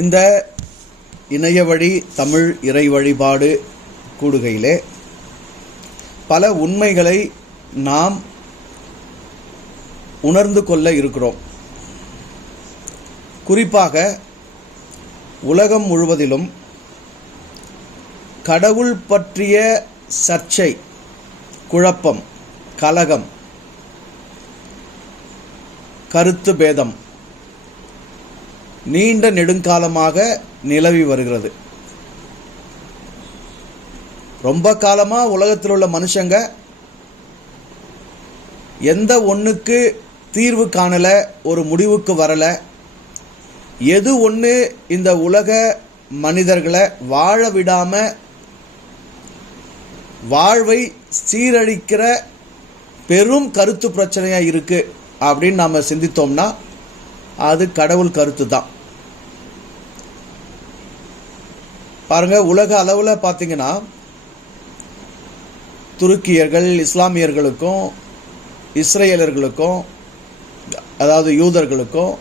இந்த இணைய வழி தமிழ் இறை வழிபாடு கூடுகையிலே பல உண்மைகளை நாம் உணர்ந்து கொள்ள இருக்கிறோம். குறிப்பாக உலகம் முழுவதிலும் கடவுள் பற்றிய சர்ச்சை, குழப்பம், கலகம், கருத்து பேதம் நீண்ட நெடுங்காலமாக நிலவி வருகிறது. ரொம்ப காலமாக உலகத்தில் உள்ள மனுஷங்க எந்த ஒன்றுக்கு தீர்வு காணலை, ஒரு முடிவுக்கு வரலை. எது ஒன்று இந்த உலக மனிதர்களை வாழ விடாமல் வாழ்வை சீரழிக்கிற பெரும் கருத்து பிரச்சனையாக இருக்குது அப்படின்னு நாம் சிந்தித்தோம்னா அது கடவுள் கருத்து தான். பாருங்கள், உலக அளவில் பார்த்தீங்கன்னா துருக்கியர்கள் இஸ்லாமியர்களுக்கும் இஸ்ரேலர்களுக்கும், அதாவது யூதர்களுக்கும்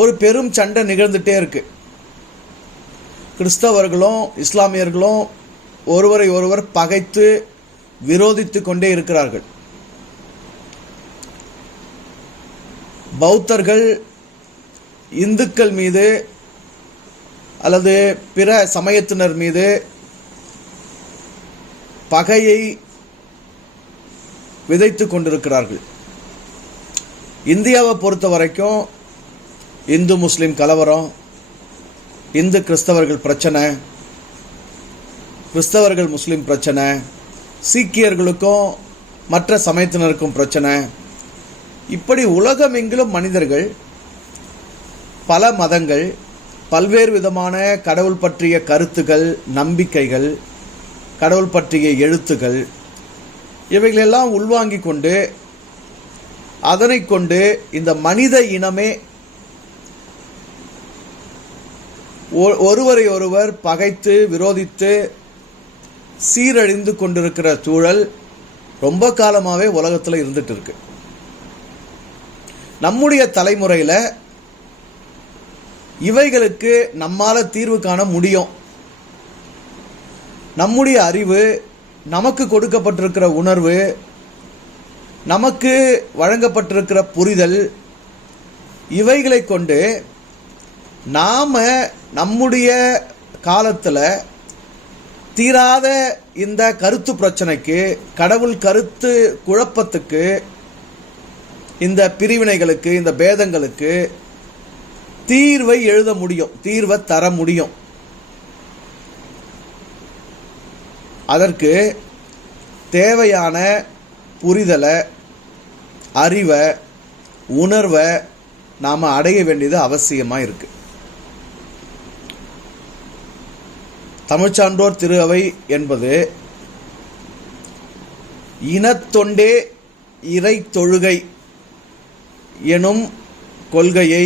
ஒரு பெரும் சண்டை நிகழ்ந்துகிட்டே இருக்கு. கிறிஸ்தவர்களும் இஸ்லாமியர்களும் ஒருவரை ஒருவர் பகைத்து விரோதித்து கொண்டே இருக்கிறார்கள். பௌத்தர்கள் இந்துக்கள் மீது அல்லது பிற சமயத்தினர் மீது பகையை விதைத்து கொண்டிருக்கிறார்கள். இந்தியாவை பொறுத்த வரைக்கும் இந்து முஸ்லிம் கலவரம், இந்து கிறிஸ்தவர்கள் பிரச்சனை, கிறிஸ்தவர்கள் முஸ்லிம் பிரச்சனை, சீக்கியர்களுக்கும் மற்ற சமயத்தினருக்கும் பிரச்சனை. இப்படி உலகமெங்கிலும் மனிதர்கள், பல மதங்கள், பல்வேறு விதமான கடவுள் பற்றிய கருத்துகள், நம்பிக்கைகள், கடவுள் பற்றிய எழுத்துக்கள், இவைகளெல்லாம் உள்வாங்கி கொண்டு அதனை கொண்டு இந்த மனித இனமே ஒருவரை ஒருவர் பகைத்து விரோதித்து சீரழிந்து கொண்டிருக்கிற சூழல் ரொம்ப காலமாகவே உலகத்தில் இருந்துட்டு இருக்கு. நம்முடைய தலைமுறையில் இவைகளுக்கு நம்மால தீர்வு காண முடியும். நம்முடைய அறிவு, நமக்கு கொடுக்கப்பட்டிருக்கிற உணர்வு, நமக்கு வழங்கப்பட்டிருக்கிற புரிதல், இவைகளை கொண்டு நாம் நம்முடைய காலத்தில் தீராத இந்த கருத்து பிரச்சனைக்கு, கடவுள் கருத்து குழப்பத்துக்கு, இந்த பிரிவினைகளுக்கு, இந்த பேதங்களுக்கு தீர்வை எழுத முடியும், தீர்வை தர முடியும். அதற்கு தேவையான புரிதலை, அறிவை, உணர்வை நாம் அடைய வேண்டியது அவசியமாக இருக்கு. தமிழ்ச்சான்றோர் திரு அவை என்பது இனத்தொண்டே இறை தொழுகை எனும் கொள்கையை,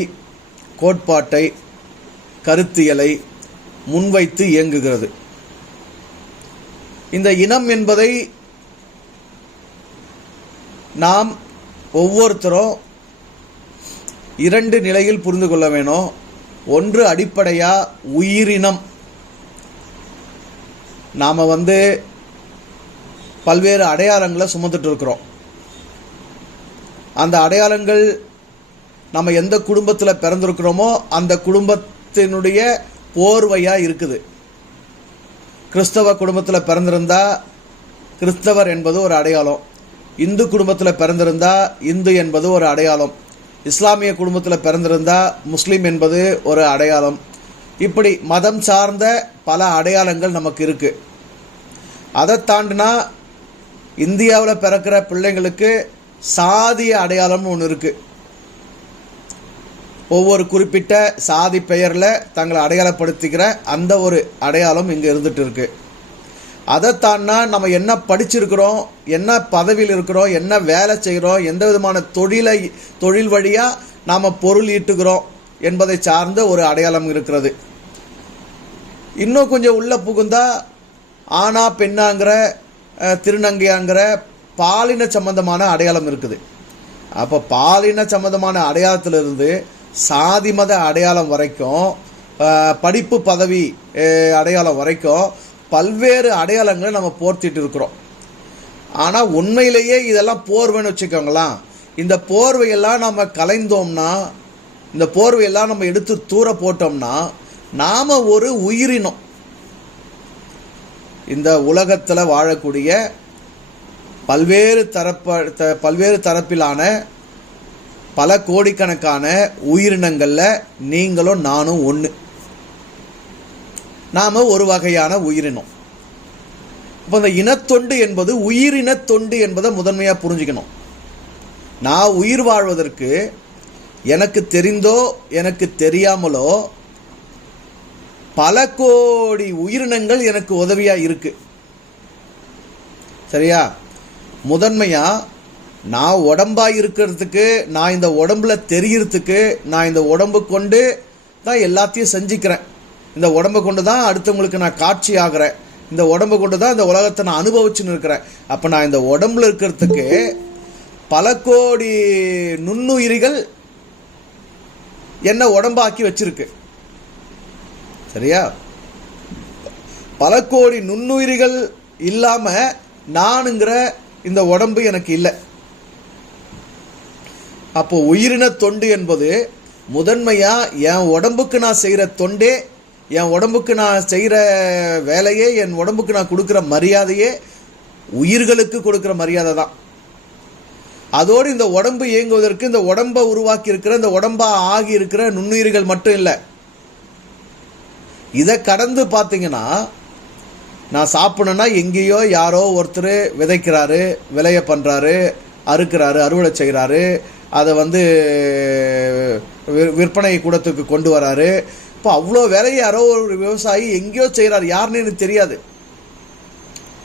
கோட்பாட்டை, கருத்தியலை முன்வைத்து இயங்குகிறது. இந்த இனம் என்பதை நாம் ஒவ்வொருத்தரும் இரண்டு நிலையில் புரிந்து கொள்ள வேணும். ஒன்று, அடிப்படையாக உயிரினம். நாம் பல்வேறு அடையாளங்களை சுமந்துட்டு இருக்கிறோம். அந்த அடையாளங்கள் நம்ம எந்த குடும்பத்தில் பிறந்திருக்கிறோமோ அந்த குடும்பத்தினுடைய போர்வையாக இருக்குது. கிறிஸ்தவ குடும்பத்தில் பிறந்திருந்தா கிறிஸ்தவர் என்பது ஒரு அடையாளம், இந்து குடும்பத்தில் பிறந்திருந்தா இந்து என்பது ஒரு அடையாளம், இஸ்லாமிய குடும்பத்தில் பிறந்திருந்தா முஸ்லீம் என்பது ஒரு அடையாளம். இப்படி மதம் சார்ந்த பல அடையாளங்கள் நமக்கு இருக்கு. அதை தாண்டினா இந்தியாவில் பிறக்கிற பிள்ளைங்களுக்கு சாதிய அடையாளம்னு ஒன்று இருக்கு. ஒவ்வொரு குறிப்பிட்ட சாதி பெயரில் தங்களை அடையாளப்படுத்திக்கிற அந்த ஒரு அடையாளம் இங்கே இருந்துட்டு இருக்கு. அதை தாண்டினா நம்ம என்ன படிச்சிருக்கிறோம், என்ன பதவியில் இருக்கிறோம், என்ன வேலை செய்கிறோம், எந்த விதமான தொழில் வழியாக நாம் பொருள் ஈட்டுகிறோம் என்பதை சார்ந்த ஒரு அடையாளம் இருக்கிறது. இன்னும் கொஞ்சம் உள்ளே புகுந்தா ஆனா பெண்ணாங்கிற, திருநங்கையாங்கிற பாலின சம்பந்தமான அடையாளம் இருக்குது. அப்போ பாலின சம்பந்தமான அடையாளத்திலிருந்து சாதி மத அடையாளம் வரைக்கும் படிப்பு பதவி அடையாளம் வரைக்கும் பல்வேறு அடையாளங்களை நம்ம போர்த்திட்டு இருக்கிறோம். ஆனால் உண்மையிலேயே இதெல்லாம் போர்வைன்னு வச்சுக்கோங்களேன். இந்த போர்வையெல்லாம் நம்ம கலைந்தோம்னா, இந்த போர்வையெல்லாம் நம்ம எடுத்து தூர போட்டோம்னா, நாம் ஒரு உயிரினம். இந்த உலகத்தில் வாழக்கூடிய பல்வேறு தரப்பிலான பல கோடிக்கணக்கான உயிரினங்களில் நீங்களும் நானும் ஒன்று. நாம் ஒரு வகையான உயிரினம். இப்போ இந்த இனத்தொண்டு என்பது உயிரின தொண்டு என்பதை முதன்மையாக புரிஞ்சுக்கணும். நான் உயிர் வாழ்வதற்கு எனக்கு தெரிந்தோ எனக்கு தெரியாமலோ பல கோடி உயிரினங்கள் எனக்கு உதவியாக இருக்கு. சரியா? முதன்மையாக நான் உடம்பாக இருக்கிறதுக்கு, நான் இந்த உடம்புல தெரியறதுக்கு, நான் இந்த உடம்பு கொண்டு தான் எல்லாத்தையும் செஞ்சுக்கிறேன். இந்த உடம்பை கொண்டு தான் அடுத்தவங்களுக்கு நான் காட்சி ஆகிறேன். இந்த உடம்பை கொண்டு தான் இந்த உலகத்தை நான் அனுபவிச்சுன்னு இருக்கிறேன். அப்போ நான் இந்த உடம்புல இருக்கிறதுக்கு பல கோடி நுண்ணுயிரிகள் என்ன உடம்பாக்கி வச்சிருக்கு. சரியா? பல கோடி நுண்ணுயிரிகள் இல்லாமல் நானுங்கிற இந்த உடம்பு எனக்கு இல்லை. அப்போ உயிரின தொண்டு என்பது முதன்மையாக என் உடம்புக்கு நான் செய்கிற தொண்டே, என் உடம்புக்கு நான் செய்கிற வேலையே, என் உடம்புக்கு நான் கொடுக்குற மரியாதையே உயிர்களுக்கு கொடுக்குற மரியாதை தான். அதோடு இந்த உடம்பு இயங்குவதற்கு இந்த உடம்பை உருவாக்கி இருக்கிற, இந்த உடம்பா ஆகி இருக்கிற நுண்ணுயிர்கள் மட்டும் இல்லை. இதை கடந்து பார்த்தீங்கன்னா, நான் சாப்பிடணுன்னா எங்கேயோ யாரோ ஒருத்தர் விதைக்கிறாரு, விளைய பண்ணுறாரு, அறுக்கிறாரு, அறுவடை செய்கிறாரு, அதை விற்பனை கூடத்துக்கு கொண்டு வராரு. இப்போ அவ்வளோ வேலையை யாரோ ஒரு விவசாயி எங்கேயோ செய்கிறாரு, யாருன்னு எனக்கு தெரியாது.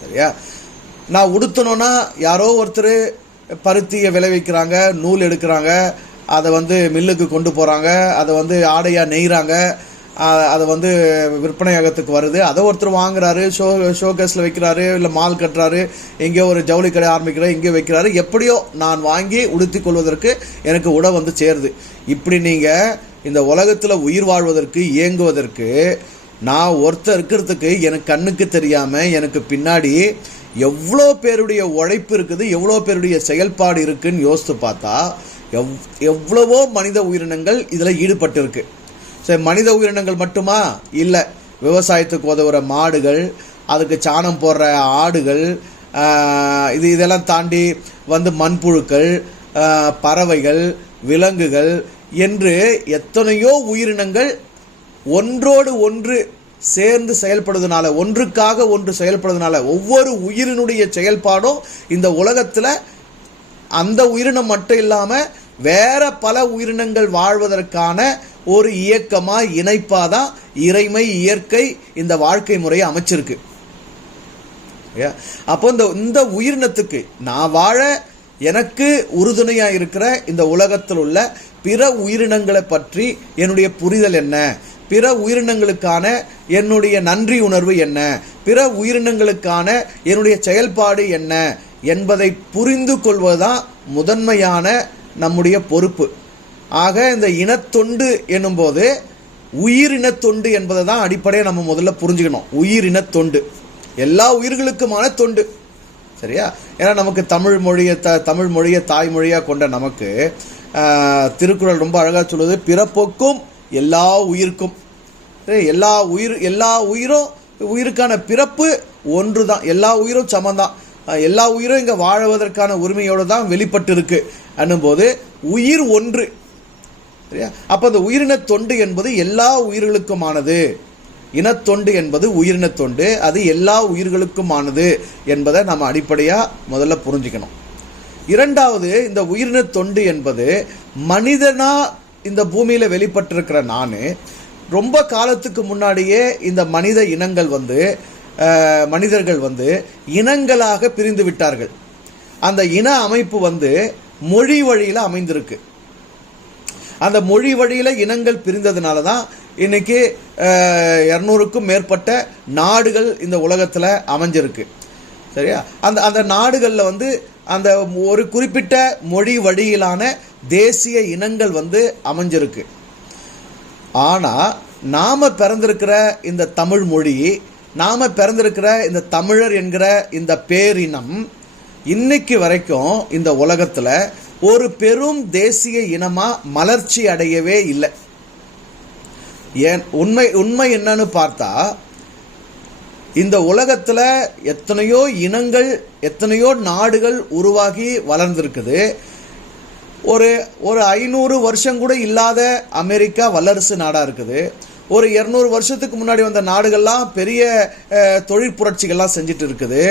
சரியா? நான் உடுத்தணுன்னா யாரோ ஒருத்தர் பருத்தியை விளைவிக்கிறாங்க, நூல் எடுக்கிறாங்க, அதை மில்லுக்கு கொண்டு போகிறாங்க, அதை ஆடையாக நெய்கிறாங்க, அதை விற்பனையகத்துக்கு வருது, அதை ஒருத்தர் வாங்குறாரு, ஷோகேஸில் வைக்கிறாரு, இல்லை மால் கட்டுறாரு, எங்கேயோ ஒரு ஜவுளி கடை ஆரம்பிக்கிறாரு, எங்கேயோ வைக்கிறாரு. எப்படியோ நான் வாங்கி உடுத்தி கொள்வதற்கு எனக்கு உடை சேருது. இப்படி நீங்கள் இந்த உலகத்தில் உயிர் வாழ்வதற்கு, இயங்குவதற்கு, நான் ஒருத்தர் இருக்கிறதுக்கு எனக்கு கண்ணுக்கு தெரியாமல் எனக்கு பின்னாடி எவ்வளோ பேருடைய உழைப்பு இருக்குது, எவ்வளோ பேருடைய செயல்பாடு இருக்குன்னு யோசித்து பார்த்தா எவ்வளவோ மனித உயிரினங்கள் இதில் ஈடுபட்டு இருக்கு. சரி, மனித உயிரினங்கள் மட்டுமா? இல்லை. விவசாயத்துக்கு உதவுற மாடுகள், அதுக்கு சாணம் போடுற ஆடுகள், இதெல்லாம் தாண்டி மண்புழுக்கள், பறவைகள், விலங்குகள் என்று எத்தனையோ உயிரினங்கள் ஒன்றோடு ஒன்று சேர்ந்து செயல்படுறதுனால, ஒன்றுக்காக ஒன்று செயல்படுறதுனால, ஒவ்வொரு உயிரினுடைய செயல்பாடும் இந்த உலகத்தில் அந்த உயிரினம் மட்டும் இல்லாமல் வேற பல உயிரினங்கள் வாழ்வதற்கான ஒரு இயக்கமாக, இணைப்பாக தான் இறைமை, இயற்கை இந்த வாழ்க்கை முறையை அமைச்சிருக்கு. அப்போ இந்த உயிரினத்துக்கு நான் வாழ எனக்கு உறுதுணையாக இருக்கிற இந்த உலகத்தில் உள்ள பிற உயிரினங்களை பற்றி என்னுடைய புரிதல் என்ன, பிற உயிரினங்களுக்கான என்னுடைய நன்றி உணர்வு என்ன, பிற உயிரினங்களுக்கான என்னுடைய செயல்பாடு என்ன என்பதை புரிந்து கொள்வதுதான் முதன்மையான நம்முடைய பொறுப்பு. ஆக இந்த இனத்தொண்டு என்னும்போது உயிரினத்தொண்டு என்பதை தான் அடிப்படையை நம்ம முதல்ல புரிஞ்சுக்கணும். உயிரினத்தொண்டு எல்லா உயிர்களுக்குமான தொண்டு. சரியா? ஏன்னா நமக்கு தமிழ் மொழியை தாய்மொழியாக கொண்ட நமக்கு திருக்குறள் ரொம்ப அழகாக சொல்லுது, பிறப்போக்கும் எல்லா உயிருக்கும். எல்லா உயிருக்கான பிறப்பு ஒன்று தான், எல்லா உயிரும் சமந்தான், எல்லா உயிரும் இங்கே வாழுவதற்கான உரிமையோடு தான் வெளிப்பட்டு இருக்கு என்னும்போது உயிர் ஒன்று. சரியா? அப்போ அந்த உயிரின தொண்டு என்பது எல்லா உயிர்களுக்குமானது. இனத்தொண்டு என்பது உயிரினத்தொண்டு, அது எல்லா உயிர்களுக்குமானது என்பதை நம்ம அடிப்படையாக முதல்ல புரிஞ்சுக்கணும். இரண்டாவது, இந்த உயிரின தொண்டு என்பது மனிதனா இந்த பூமியில் வெளிப்பட்டிருக்கிற நான் ரொம்ப காலத்துக்கு முன்னாடியே இந்த மனித இனங்கள் மனிதர்கள் இனங்களாக பிரிந்து விட்டார்கள். அந்த இன அமைப்பு மொழி வழியில் அமைந்திருக்கு. அந்த மொழி வழியில் இனங்கள் பிரிந்ததுனால தான் இன்னைக்கு 200க்கும் மேற்பட்ட நாடுகள் இந்த உலகத்தில் அமைஞ்சிருக்கு. சரியா? அந்த நாடுகளில் அந்த ஒரு குறிப்பிட்ட மொழி வழியிலான தேசிய இனங்கள் அமைஞ்சிருக்கு. ஆனால் நாம பிறந்திருக்கிற இந்த தமிழ் மொழி, நாம பிறந்திருக்கிற இந்த தமிழர் என்கிற இந்த பேரினம் இன்னைக்கு வரைக்கும் இந்த உலகத்துல ஒரு பெரும் தேசிய இனமா மலர்ச்சி அடையவே இல்லை. ஏன் உண்மை என்னன்னு பார்த்தா, இந்த உலகத்துல எத்தனையோ இனங்கள், எத்தனையோ நாடுகள் உருவாகி வளர்ந்திருக்குது. ஒரு 500 வருஷம் கூட இல்லாத அமெரிக்கா வல்லரசு நாடா இருக்குது. ஒரு 200 வருஷத்துக்கு முன்னாடி வந்த நாடுகள்லாம் பெரிய தொழில் புரட்சிகள்லாம் செஞ்சுட்டு இருக்குது.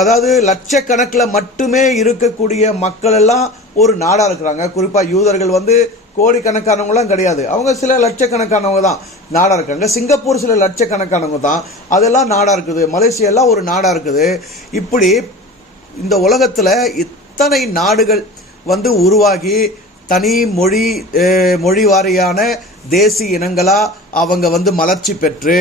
அதாவது லட்சக்கணக்கில் மட்டுமே இருக்கக்கூடிய மக்கள் எல்லாம் ஒரு நாடாக இருக்கிறாங்க. குறிப்பாக யூதர்கள் கோடிக்கணக்கானவங்களாம் கிடையாது, அவங்க சில லட்சக்கணக்கானவங்க தான் நாடாக இருக்காங்க. சிங்கப்பூர் சில லட்சக்கணக்கானவங்க தான், அதெல்லாம் நாடாக இருக்குது. மலேசியெல்லாம் ஒரு நாடாக இருக்குது. இப்படி இந்த உலகத்தில் இத்தனை நாடுகள் உருவாகி தனி மொழி வாரியான தேசிய இனங்களா அவங்க மலர்ச்சி பெற்று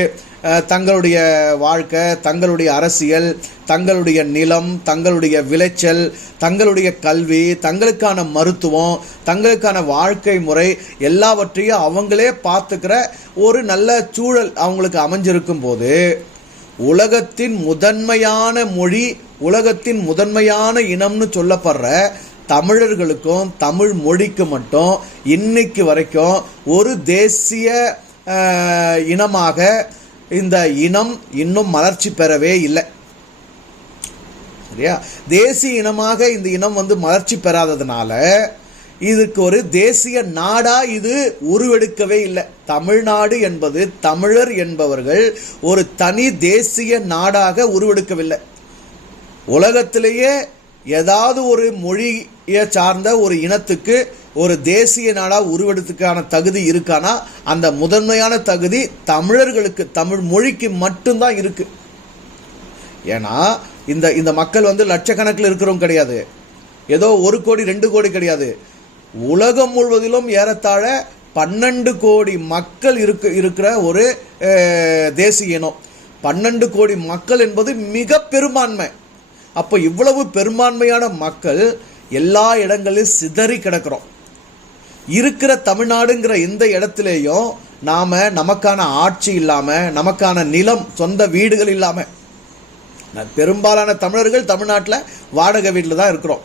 தங்களுடைய வாழ்க்கை, தங்களுடைய அரசியல், தங்களுடைய நிலம், தங்களுடைய விளைச்சல், தங்களுடைய கல்வி, தங்களுக்கான மருத்துவம், தங்களுக்கான வாழ்க்கை முறை எல்லாவற்றையும் அவங்களே பார்த்துக்கிற ஒரு நல்ல சூழல் அவங்களுக்கு அமைஞ்சிருக்கும் போது, உலகத்தின் முதன்மையான மொழி, உலகத்தின் முதன்மையான இனம்னு சொல்லப்படுற தமிழர்களுக்கும் தமிழ் மொழிக்கு மட்டும் இன்னைக்கு வரைக்கும் ஒரு தேசிய இனமாக இந்த இனம் இன்னும் மலர்ச்சி பெறவே இல்லை. சரியா? தேசிய இனமாக இந்த இனம் மலர்ச்சி பெறாததுனால இதுக்கு ஒரு தேசிய நாடா இது உருவெடுக்கவே இல்லை. தமிழ்நாடு என்பது, தமிழர் என்பவர்கள் ஒரு தனி தேசிய நாடாக உருவெடுக்கவில்லை. உலகத்திலேயே ஏதாவது ஒரு மொழியை சார்ந்த ஒரு இனத்துக்கு ஒரு தேசிய நாடா உருவெடுத்துக்கான தகுதி இருக்கானா, அந்த முதன்மையான தகுதி தமிழர்களுக்கு, தமிழ் மொழிக்கு மட்டும்தான் இருக்கு. ஏன்னா இந்த மக்கள் லட்சக்கணக்கில் இருக்கிறவங்க கிடையாது, ஏதோ 1 கோடி 2 கோடி கிடையாது. உலகம் முழுவதிலும் ஏறத்தாழ 12 கோடி மக்கள் இருக்கிற ஒரு தேசிய இனம். 12 கோடி மக்கள் என்பது மிக பெரும்பான்மை. அப்போ இவ்வளவு பெரும்பான்மையான மக்கள் எல்லா இடங்களிலும் சிதறி கிடக்கிறோம். இருக்கிற தமிழ்நாடுங்கிற இந்த இடத்திலேயும் நமக்கான ஆட்சி இல்லாம, நமக்கான நிலம், சொந்த வீடுகள் இல்லாம, பெரும்பாலான தமிழர்கள் தமிழ்நாட்டில் வாடகை வீட்டில் தான் இருக்கிறோம்.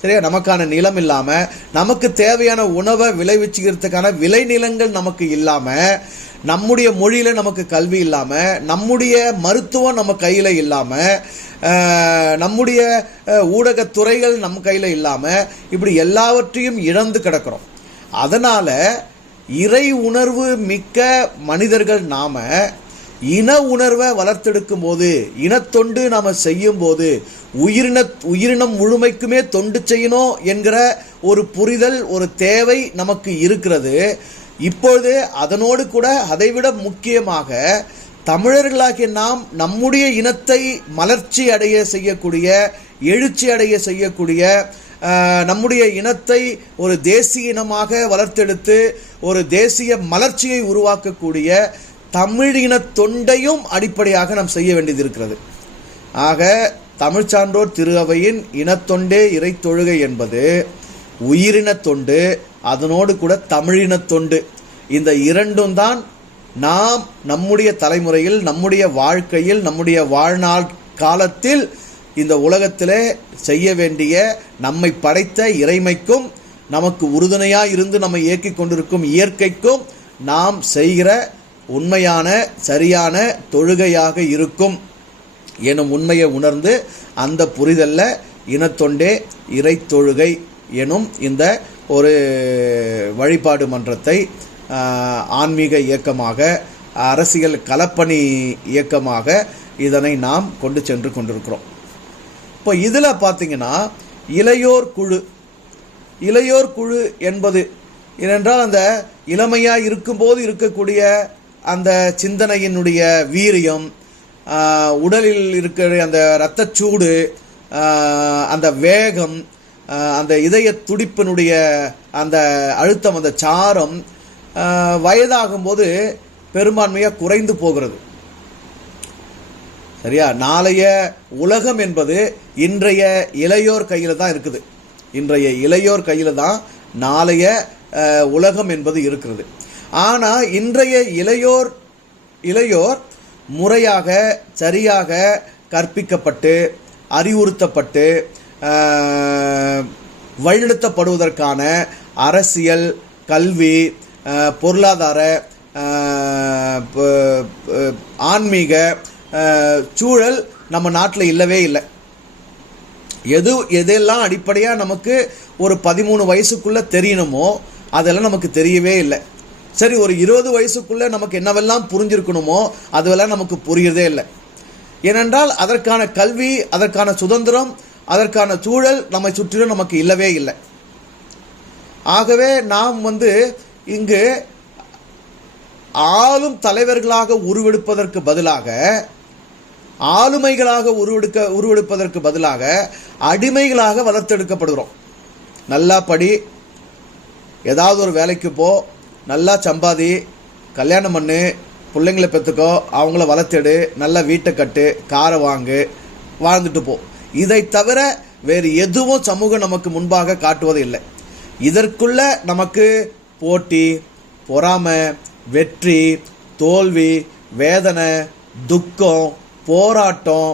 சரியா? நமக்கான நிலம் இல்லாம, நமக்கு தேவையான உணவை விளைவிச்சுக்கிறதுக்கான விளைநிலங்கள் நமக்கு இல்லாம, நம்முடைய மொழியில நமக்கு கல்வி இல்லாம, நம்முடைய மருத்துவம் நம்ம கையில இல்லாம, நம்முடைய ஊடகத்துறைகள் நம்ம கையில இல்லாம, இப்படி எல்லாவற்றையும் இழந்து கிடக்கிறோம். அதனால இறை உணர்வு மிக்க மனிதர்கள் நாம இன உணர்வை வளர்த்தெடுக்கும் போது, இனத்தொண்டு நாம செய்யும் போது, உயிரினம் முழுமைக்குமே தொண்டு செய்யணும் என்கிற ஒரு புரிதல், ஒரு தேவை நமக்கு இருக்கிறது. இப்பொழுது அதனோடு கூட அதைவிட முக்கியமாக தமிழர்களாகிய நாம் நம்முடைய இனத்தை மலர்ச்சி அடைய செய்யக்கூடிய, எழுச்சி அடைய செய்யக்கூடிய, நம்முடைய இனத்தை ஒரு தேசிய இனமாக வளர்த்தெடுத்து ஒரு தேசிய மலர்ச்சியை உருவாக்கக்கூடிய தமிழின தொண்டையும் அடிப்படையாக நாம் செய்ய வேண்டியது இருக்கிறது. ஆக தமிழ் சான்றோர் திரு அவையின் இனத்தொண்டே இறை தொழுகை என்பது உயிரின தொண்டு, அதனோடு கூட தமிழின தொண்டு. இந்த இரண்டும் தான் நாம் நம்முடைய தலைமுறையில், நம்முடைய வாழ்க்கையில், நம்முடைய வாழ்நாள் காலத்தில் இந்த உலகத்திலே செய்ய வேண்டிய, நம்மை படைத்த இறைமைக்கும், நமக்கு உறுதுணையாக இருந்து நம்மை இயக்கிக் கொண்டிருக்கும் இயற்கைக்கும் நாம் செய்கிற உண்மையான சரியான தொழுகையாக இருக்கும் எனும் உண்மையை உணர்ந்து அந்த புரிதல்ல இனத்தொண்டே இறை தொழுகை எனும் இந்த ஒரு வழிபாடு மன்றத்தை ஆன்மீக இயக்கமாக, அரசியல் களப்பணி இயக்கமாக இதனை நாம் கொண்டு சென்று கொண்டிருக்கிறோம். இப்போ இதில் பார்த்தீங்கன்னா இளையோர் குழு என்பது ஏனென்றால் அந்த இளமையாக இருக்கும்போது இருக்கக்கூடிய அந்த சிந்தனையினுடைய வீரியம், உடலில் இருக்கிற அந்த இரத்தச்சூடு, அந்த வேகம், அந்த இதய துடிப்பினுடைய அந்த அழுத்தம், அந்த சாரம் வயதாகும்போது பெரும்பான்மையாக குறைந்து போகிறது. சரியா? நாளைய உலகம் என்பது இன்றைய இளையோர் கையில் தான் இருக்குது. இன்றைய இளையோர் கையில் தான் நாளைய உலகம் என்பது இருக்கிறது. ஆனால் இன்றைய இளையோர் முறையாக சரியாக கற்பிக்கப்பட்டு அறிவுறுத்தப்பட்டு வழிநடத்தப்படுவதற்கான அரசியல், கல்வி, பொருளாதார, ஆன்மீக சூழல் நம்ம நாட்டில் இல்லவே இல்லை. எதெல்லாம் அடிப்படையாக நமக்கு ஒரு 13 வயசுக்குள்ளே தெரியணுமோ அதெல்லாம் நமக்கு தெரியவே இல்லை. சரி, ஒரு 20 வயசுக்குள்ளே நமக்கு என்னவெல்லாம் புரிஞ்சிருக்கணுமோ அதுவெல்லாம் நமக்கு புரியறதே இல்லை. ஏனென்றால் அதற்கான கல்வி, அதற்கான சுதந்திரம், அதற்கான சூழல் நம்மை சுற்றிலும் நமக்கு இல்லவே இல்லை. ஆகவே நாம் இங்கு ஆளும் தலைவர்களாக உருவெடுப்பதற்கு பதிலாக, ஆளுமைகளாக உருவெடுப்பதற்கு பதிலாக அடிமைகளாக வளர்த்தெடுக்கப்படுகிறோம். நல்லா படி, ஏதாவது ஒரு வேலைக்கு போ, நல்லா சம்பாதி, கல்யாணம் பண்ணு, பிள்ளைங்களை பெற்றுக்கோ, அவங்கள வளர்த்தெடு, நல்ல வீட்டை கட்டு, காரை வாங்கு, வாழ்ந்துட்டு போ. இதை தவிர வேறு எதுவும் சமூகம் நமக்கு முன்பாக காட்டுவது இல்லை. இதற்குள்ள நமக்கு போட்டி, பொறாமை, வெற்றி, தோல்வி, வேதனை, துக்கம், போராட்டம்,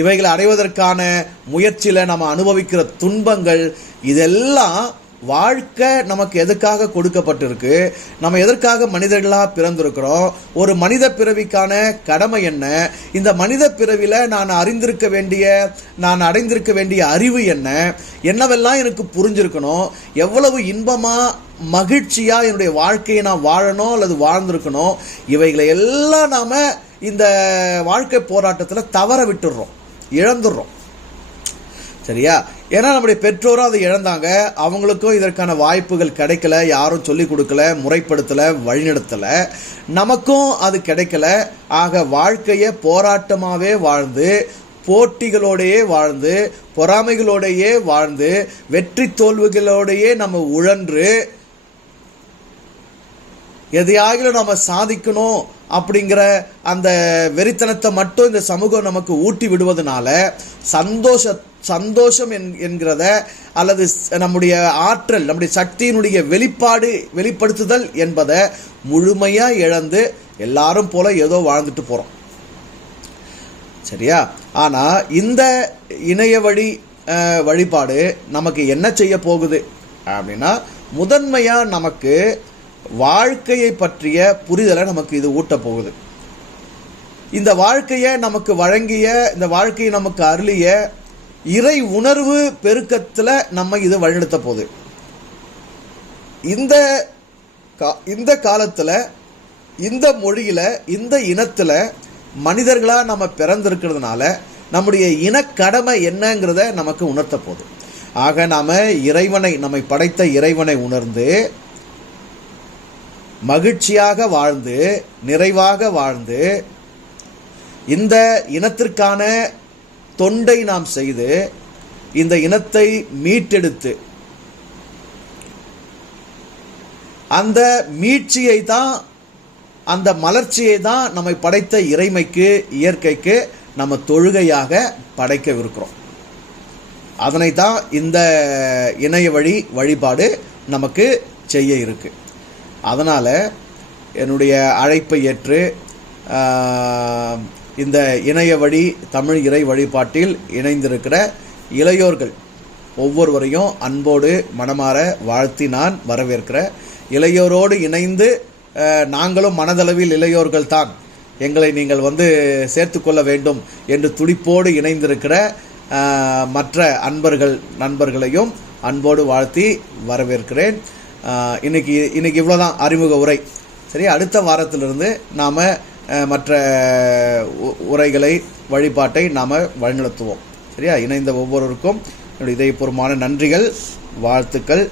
இவைகளை அடைவதற்கான முயற்சியில் நம்ம அனுபவிக்கிற துன்பங்கள், இதெல்லாம் வாழ்க்கை நமக்கு எதுக்காக கொடுக்கப்பட்டிருக்கு, நம்ம எதற்காக மனிதர்களாக பிறந்திருக்கிறோம், ஒரு மனித பிறவிக்கான கடமை என்ன, இந்த மனித பிறவியில் நான் அடைந்திருக்க வேண்டிய அறிவு என்ன, என்னவெல்லாம் எனக்கு புரிஞ்சிருக்கணும், எவ்வளவு இன்பமாக மகிழ்ச்சியாக என்னுடைய வாழ்க்கையை நான் வாழணும் அல்லது வாழ்ந்திருக்கணும், இவைகளை எல்லாம் நாம் இந்த வாழ்க்கை போராட்டத்தில் தவற விட்டுடுறோம், இழந்துடுறோம். சரியா? ஏன்னா நம்முடைய பெற்றோரும் அதை இழந்தாங்க, அவங்களுக்கும் இதற்கான வாய்ப்புகள் கிடைக்கல, யாரும் சொல்லிக் கொடுக்கல, முறைப்படுத்தலை, வழிநடத்தலை, நமக்கும் அது கிடைக்கல. ஆக வாழ்க்கையை போராட்டமாகவே வாழ்ந்து, போட்டிகளோடையே வாழ்ந்து, பொறாமைகளோடையே வாழ்ந்து, வெற்றி தோல்விகளோடையே நம்ம உழன்று, எதையாகிலும் நம்ம சாதிக்கணும் அப்படிங்கிற அந்த வெறித்தனத்தை மட்டும் இந்த சமூகம் நமக்கு ஊட்டி விடுவதனால சந்தோஷம் என்கிறத அல்லது நம்முடைய ஆற்றல், நம்முடைய சக்தியினுடைய வெளிப்படுத்துதல் என்பதை முழுமையாக இழந்து எல்லாரும் போல ஏதோ வாழ்ந்துட்டு போகிறோம். சரியா? ஆனால் இந்த இணைய வழிபாடு நமக்கு என்ன செய்ய போகுது அப்படின்னா, முதன்மையாக நமக்கு வாழ்க்கையை பற்றிய புரிதலை நமக்கு இது ஊட்ட போகுது. இந்த வாழ்க்கையை நமக்கு வழங்கிய, இந்த வாழ்க்கையை நமக்கு அருளிய இறை உணர்வு பெருக்கத்தில் நம்ம இது வழிநடத்த போகுது. இந்த காலத்தில், இந்த மொழியில், இந்த இனத்தில் மனிதர்களாக நம்ம பிறந்திருக்கிறதுனால நம்முடைய இனக்கடமை என்னங்கிறத நமக்கு உணர்த்த போகுது. ஆக நாம் நம்மை படைத்த இறைவனை உணர்ந்து மகிழ்ச்சியாக வாழ்ந்து, நிறைவாக வாழ்ந்து, இந்த இனத்திற்கான தொண்டை நாம் செய்து, இந்த இனத்தை மீட்டெடுத்து, அந்த மீட்சியை தான், அந்த மலர்ச்சியை தான் நம்மை படைத்த இறைமைக்கு, இயற்கைக்கு நம்ம தொழுகையாக படைக்கவிருக்கிறோம். அதனை தான் இந்த இணைய வழிபாடு நமக்கு செய்ய இருக்கு. அதனால் என்னுடைய அழைப்பை ஏற்று இந்த இணைய தமிழ் இறை வழிபாட்டில் இணைந்திருக்கிற இளையோர்கள் ஒவ்வொருவரையும் அன்போடு மனமாற வாழ்த்தி நான் வரவேற்கிறேன். இளையோரோடு இணைந்து நாங்களும் மனதளவில் இளையோர்கள் தான், எங்களை நீங்கள் சேர்த்து கொள்ள வேண்டும் என்று துடிப்போடு இணைந்திருக்கிற மற்ற நண்பர்களையும் அன்போடு வாழ்த்தி வரவேற்கிறேன். இன்னைக்கு இவ்வளோதான் அறிமுக உரை. சரி, அடுத்த வாரத்திலிருந்து நாம் மற்ற உரைகளை, வழிபாட்டை நாம் வழிநடத்துவோம். சரியா? இணைந்த ஒவ்வொருவருக்கும் என்னுடைய இதயபூர்வமான நன்றிகள், வாழ்த்துக்கள்.